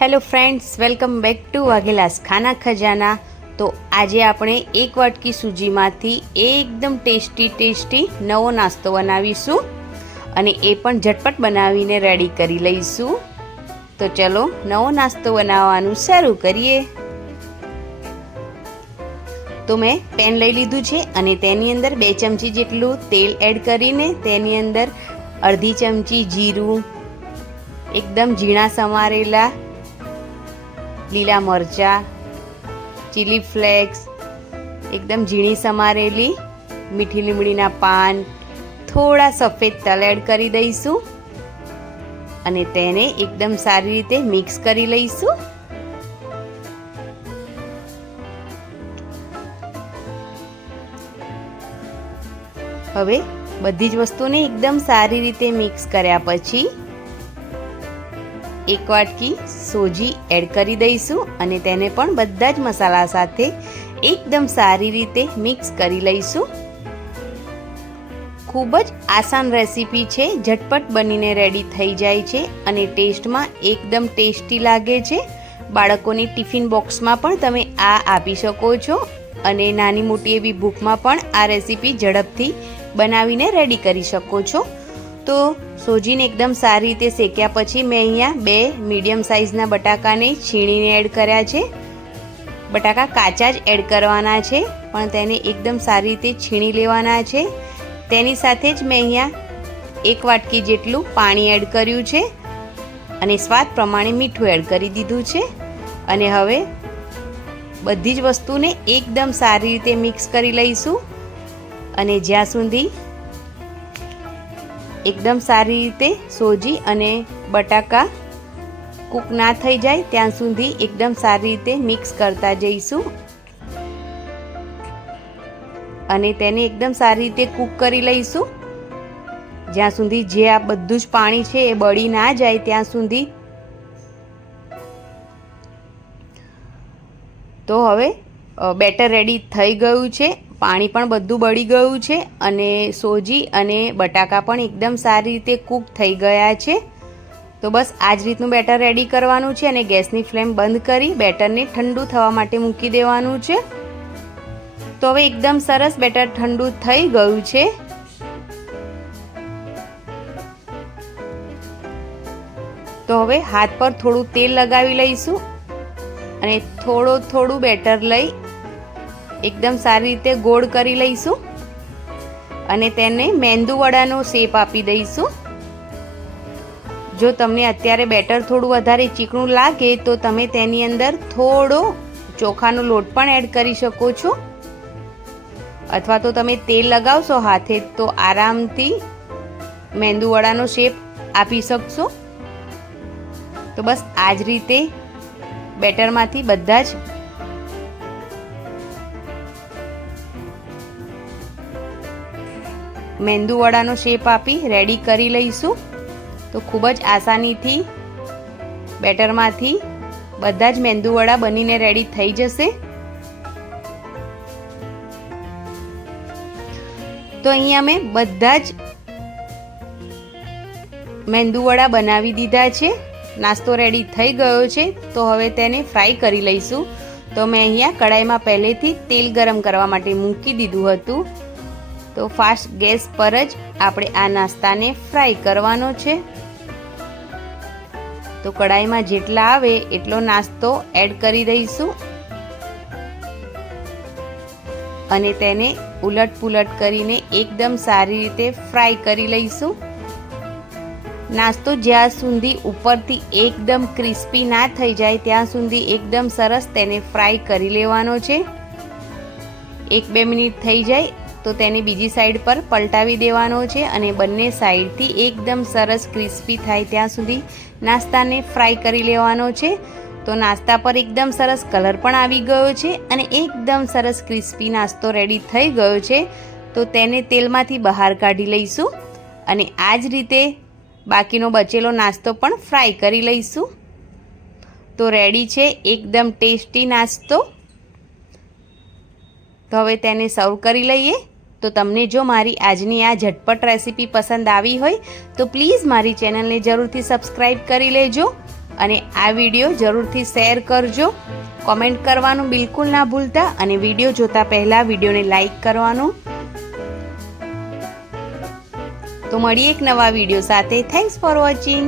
Hello friends welcome back to Vaghelas Khana Khazana તો આજે આપણે એક વાટકી સૂજીમાંથી એકદમ ટેસ્ટી ટેસ્ટી નવો નાસ્તો બનાવીશું અને એ પણ ઝટપટ બનાવીને રેડી કરી લઈશું. તો ચલો નવો નાસ્તો બનાવવાનું શરૂ કરીએ. તો મેં પેન લઈ લીધું છે અને તેની અંદર બે ચમચી જેટલું તેલ એડ કરીને તેની અંદર અડધી ચમચી જીરું, એકદમ ઝીણા સમારેલા લીલા મરચાં ચીલી ફ્લેક્સ એકદમ ઝીણી સમારેલી, મીઠી લીમડીના પાન, થોડા સફેદ તલ એડ કરી દઈશું અને તેને એકદમ સારી રીતે મિક્સ કરી લઈશું. હવે બધી જ વસ્તુને એકદમ સારી રીતે મિક્સ કર્યા પછી એક વાટકી સોજી એડ કરી દઈશું અને તેને પણ બધા જ મસાલા સાથે એકદમ સારી રીતે મિક્સ કરી લઈશું. ખૂબ જ આસાન રેસીપી છે, ઝટપટ બનીને રેડી થઈ જાય છે અને ટેસ્ટમાં એકદમ ટેસ્ટી લાગે છે. બાળકોની ટિફિન બોક્સમાં પણ તમે આ આપી શકો છો અને નાની મોટી એવી ભૂખમાં પણ આ રેસીપી ઝડપથી બનાવીને રેડી કરી શકો છો. તો સોજીને એકદમ સારી રીતે શેક્યા પછી મેં અહીંયા બે મીડિયમ સાઇઝના બટાકાને છીણીને એડ કર્યા છે. બટાકા કાચા જ એડ કરવાના છે, પણ તેને એકદમ સારી રીતે છીણી લેવાના છે. તેની સાથે જ મેં અહીંયા એક વાટકી જેટલું પાણી એડ કર્યું છે અને સ્વાદ પ્રમાણે મીઠું એડ કરી દીધું છે. અને હવે બધી જ વસ્તુને એકદમ સારી રીતે મિક્સ કરી લઈશું. અને જ્યાં સુધી એકદમ સારી રીતે સોજી અને બટાકા કૂક ના થઈ જાય, ત્યાં સુધી એકદમ સારી રીતે મિક્સ કરતા જઈશું. અને તેને એકદમ સારી રીતે કૂક કરી લઈશું. જ્યાં સુધી જે આ બધું જ પાણી છે એ બળી ના જાય, ત્યાં સુધી. તો હવે બેટર રેડી થઈ ગયું છે. પાણી પણ બધું બળી ગયું છે અને સોજી અને બટાકા પણ એકદમ સારી રીતે કૂક થઈ ગયા છે. તો બસ આ જ રીતનું બેટર રેડી કરવાનું છે અને ગેસની ફ્લેમ બંધ કરી બેટરને ઠંડુ થવા માટે મૂકી દેવાનું છે. તો હવે એકદમ સરસ બેટર ઠંડુ થઈ ગયું છે. તો હવે હાથ પર થોડું તેલ લગાવી લઈશું અને થોડો થોડું બેટર લઈ એકદમ સારી રીતે ગોળ કરી લઈશું અને તેને મેંદુવડાનો શેપ આપી દઈશું. જો તમને અત્યારે બેટર થોડું વધારે ચીકણું લાગે તો તમે તેની અંદર થોડો ચોખાનો લોટ પણ એડ કરી શકો છો. અથવા તો તમે તેલ લગાવશો હાથે તો આરામથી મેંદુવડાનો શેપ આપી શકશો. તો બસ આ જ રીતે બેટરમાંથી બધા જ મેંદુ વડાનો શેપ આપી રેડી કરી લઈશું. તો ખૂબ જ આસાનીથી, બેટરમાંથી બધા જ મેંદુવડા બનીને રેડી થઈ જશે. તો અહીંયા મેં બધા જ મેંદુવડા બનાવી દીધા છે. નાસ્તો રેડી થઈ ગયો છે. તો હવે તેને ફ્રાય કરી લઈશું. તો મેં અહીંયા કડાઈમાં પહેલેથી તેલ ગરમ કરવા માટે મૂકી દીધું હતું. તો ફાસ્ટ ગેસ પર જ આપણે આ નાસ્તાને ફ્રાય કરવાનો છે. તો કડાઈમાં જેટલા આવે એટલો નાસ્તો એડ કરી દઈશું. અને તેને ઉલટ પુલટ કરીને એકદમ સારી રીતે ફ્રાય કરી લઈશું. નાસ્તો જ્યાં સુધી ઉપરથી એકદમ ક્રિસ્પી ના થઈ જાય ત્યાં સુધી એકદમ સરસ તેને ફ્રાય કરી લેવાનો છે. એક બે મિનિટ થઈ જાય તો તેને બીજી સાઈડ પર પલટાવી દેવાનો છે અને બંને સાઈડથી એકદમ સરસ ક્રિસ્પી થાય ત્યાં સુધી નાસ્તાને ફ્રાય કરી લેવાનો છે. તો નાસ્તા પર એકદમ સરસ કલર પણ આવી ગયો છે અને એકદમ સરસ ક્રિસ્પી નાસ્તો રેડી થઈ ગયો છે. તો તેને તેલમાંથી બહાર કાઢી લઈશું અને આ જ રીતે બાકીનો બચેલો નાસ્તો પણ ફ્રાય કરી લઈશું. તો રેડી છે એકદમ ટેસ્ટી નાસ્તો. તો હવે તેને સર્વ કરી લઈએ. તો તમને જો મારી આજની આ ઝટપટ રેસીપી પસંદ આવી હોય, તો પ્લીઝ મારી ચેનલને જરૂરથી સબસ્ક્રાઈબ કરી લેજો અને આ વીડિયો જરૂરથી શેર કરજો. કોમેન્ટ કરવાનું બિલકુલ ના ભૂલતા અને વીડિયો જોતા પહેલાં વિડીયોને લાઈક કરવાનું. તો મળીએ એક નવા વીડિયો સાથે. Thanks for watching